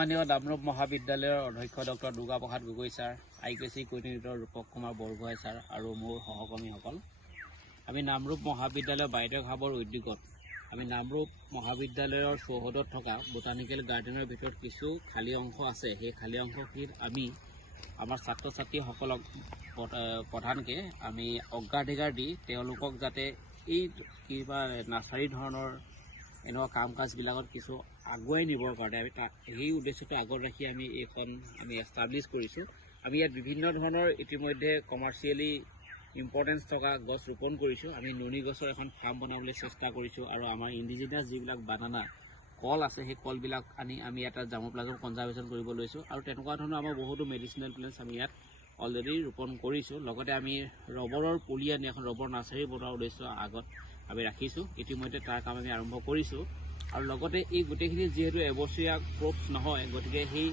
সন্মানীয় নামৰূপ মহাবিদ্যালয়ৰ অধ্যক্ষ ডক্টৰ দুৰ্গা প্ৰসাদ গগৈ ছাৰ, IQAC কোঅৰ্ডিনেটৰ ৰূপক কুমাৰ বৰগোহাঁই ছাৰ আৰু মোৰ সহকৰ্মীসকল, আমি নামৰূপ মহাবিদ্যালয়ৰ বায়'টেক হাবৰ উদ্যোগত আমি নামৰূপ মহাবিদ্যালয়ৰ চৌহদত থকা বোটানিকেল গাৰ্ডেনৰ ভিতৰত কিছু খালী অংশ আছে। সেই খালী অংশখিনিত আমি আমাৰ ছাত্ৰ ছাত্ৰীসকলক প্ৰধানকৈ আমি অগ্ৰাধিকাৰ দি তেওঁলোকক যাতে এই কিবা নাৰ্চাৰী ধৰণৰ এনেকুৱা কাম কাজবিলাকত কিছু আগুৱাই নিবৰ কাৰণে আমি সেই উদ্দেশ্যটো আগত ৰাখি আমি এইখন এষ্টাব্লিছ কৰিছোঁ। আমি ইয়াত বিভিন্ন ধৰণৰ ইতিমধ্যে কমাৰ্চিয়েলি ইম্পৰ্টেঞ্চ থকা গছ ৰোপণ কৰিছোঁ। আমি নুনি গছৰ এখন ফাৰ্ম বনাবলৈ চেষ্টা কৰিছোঁ আৰু আমাৰ ইণ্ডিজিনাছ যিবিলাক বানানা কল আছে সেই কলবিলাক আনি আমি এটা জামোপ্লাজম কনজাৰ্ভেশ্যন কৰিব লৈছোঁ আৰু তেনেকুৱা ধৰণৰ আমাৰ বহুতো মেডিচিনেল প্লেণ্টছ আমি ইয়াত অলৰেডি ৰোপণ কৰিছোঁ। লগতে আমি ৰবৰৰ পুলি আনি এখন ৰবৰ নাৰ্চাৰী বনোৱাৰ উদ্দেশ্য আগত আমি ৰাখিছোঁ। ইতিমধ্যে তাৰ কাম আমি আৰম্ভ কৰিছোঁ আৰু লগতে এই গোটেইখিনি যিহেতু এবছৰীয়া ক্ৰপছ নহয়, গতিকে সেই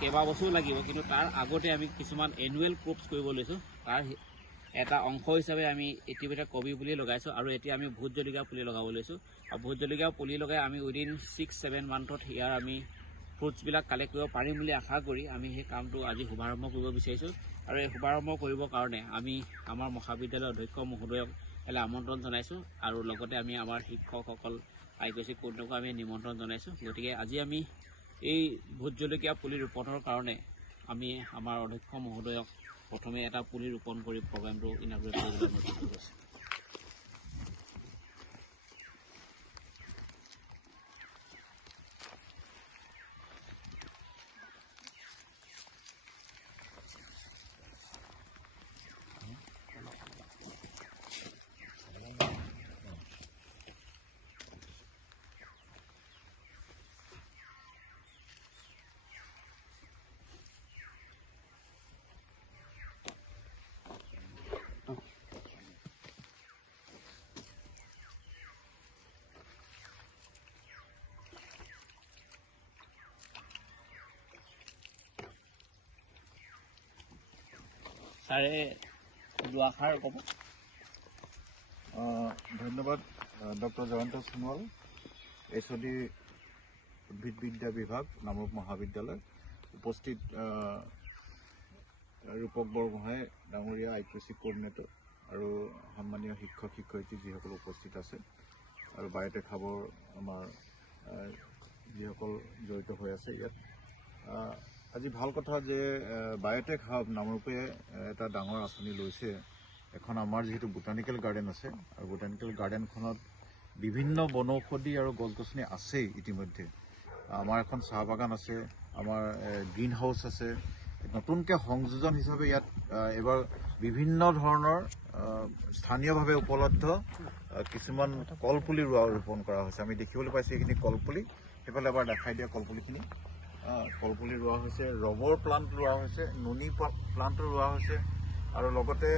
কেইবাবছৰো লাগিব, কিন্তু তাৰ আগতে আমি কিছুমান এনুৱেল ক্ৰপছ কৰিব লৈছোঁ। তাৰ এটা অংশ হিচাপে আমি ইতিমধ্যে কবি পুলি লগাইছোঁ আৰু এতিয়া আমি ভোট জলকীয়া পুলি লগাব লৈছোঁ। আৰু ভোট জলকীয়া পুলি লগাই আমি উইদিন 6-7 মান্থত ইয়াৰ আমি ফ্ৰুটছবিলাক কালেক্ট কৰিব পাৰিম বুলি আশা কৰি আমি সেই কামটো আজি শুভাৰম্ভ কৰিব বিচাৰিছোঁ। আৰু এই শুভাৰম্ভ কৰিবৰ কাৰণে আমি আমাৰ মহাবিদ্যালয়ৰ অধ্যক্ষ মহোদয়ক আমন্ত্ৰণ জনাইছোঁ আৰু লগতে আমি আমাৰ শিক্ষকসকল IQAC কোঅৰ্ডিনেটৰকো আমি নিমন্ত্ৰণ জনাইছোঁ। গতিকে আজি আমি এই ভোট জলকীয়া পুলি ৰোপণৰ কাৰণে আমি আমাৰ অধ্যক্ষ মহোদয়ক প্ৰথমে এটা পুলি ৰোপণ কৰি প্ৰগ্ৰেমটো ইনাগুৰেট কৰিবলৈ অনুৰোধ কৰিছোঁ। ছাৰে দুআষাৰ ক'ব। ধন্যবাদ ডক্টৰ জয়ন্ত সোণোৱাল, HOD উদ্ভিদবিদ্যা বিভাগ, নামৰূপ মহাবিদ্যালয়। উপস্থিত ৰূপক বৰগোহাঁই ডাঙৰীয়া IQAC কোঅৰ্ডিনেটৰ আৰু সন্মানীয় শিক্ষক শিক্ষয়িত্ৰী যিসকল উপস্থিত আছে আৰু বায়'টেক হাবৰ আমাৰ যিসকল জড়িত হৈ আছে ইয়াত। আজি ভাল কথা যে বায়'টেক হাব নামৰূপে এটা ডাঙৰ আঁচনি লৈছে। এখন আমাৰ যিহেতু বোটানিকেল গাৰ্ডেন আছে আৰু বোটানিকেল গাৰ্ডেনখনত বিভিন্ন বনৌষধি আৰু গছ গছনি আছেই ইতিমধ্যে। আমাৰ এখন চাহ বাগান আছে, আমাৰ গ্ৰীণ হাউচ আছে। নতুনকৈ সংযোজন হিচাপে ইয়াত এইবাৰ বিভিন্ন ধৰণৰ স্থানীয়ভাৱে উপলব্ধ কিছুমান কলপুলি ৰোপণ কৰা হৈছে। আমি দেখিবলৈ পাইছোঁ এইখিনি কলপুলি, সেইফালে এবাৰ দেখাই দিয়া কলপুলিখিনি। কলপুলি ৰোৱা হৈছে, ৰবৰ প্লাণ্ট ৰোৱা হৈছে, নুনি প্লাণ্টো ৰোৱা হৈছে আৰু লগতে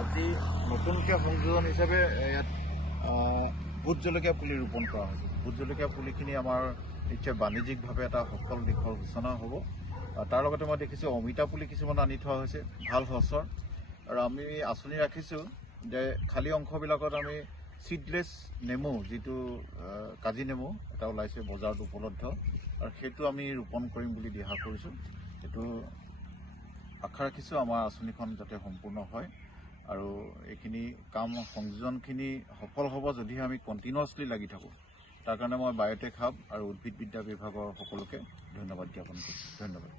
আজি নতুনকৈ সংযোজন হিচাপে ইয়াত ভোট জলকীয়া পুলি ৰোপণ কৰা হৈছে। ভোট জলকীয়া পুলিখিনি আমাৰ নিশ্চয় বাণিজ্যিকভাৱে এটা সফল দিশৰ সূচনা হ'ব। তাৰ লগতে মই দেখিছোঁ অমিতা পুলি কিছুমান আনি থোৱা হৈছে, ভাল সচৰ। আৰু আমি আঁচনি ৰাখিছোঁ যে খালী অংশবিলাকত আমি চিডলেছ নেমু, যিটো কাজি নেমু এটা ওলাইছে বজাৰত উপলব্ধ, আৰু সেইটো আমি ৰোপণ কৰিম বুলি দিহা কৰিছোঁ। সেইটো আশা ৰাখিছোঁ আমাৰ আঁচনিখন যাতে সম্পূৰ্ণ হয় আৰু এইখিনি কাম সংযোজনখিনি সফল হ'ব যদিহে আমি কণ্টিনিউৱাছলি লাগি থাকোঁ। তাৰ কাৰণে মই বায়'টেক হাব আৰু উদ্ভিদবিদ্যা বিভাগৰ সকলোকে ধন্যবাদ জ্ঞাপন কৰিছোঁ। ধন্যবাদ।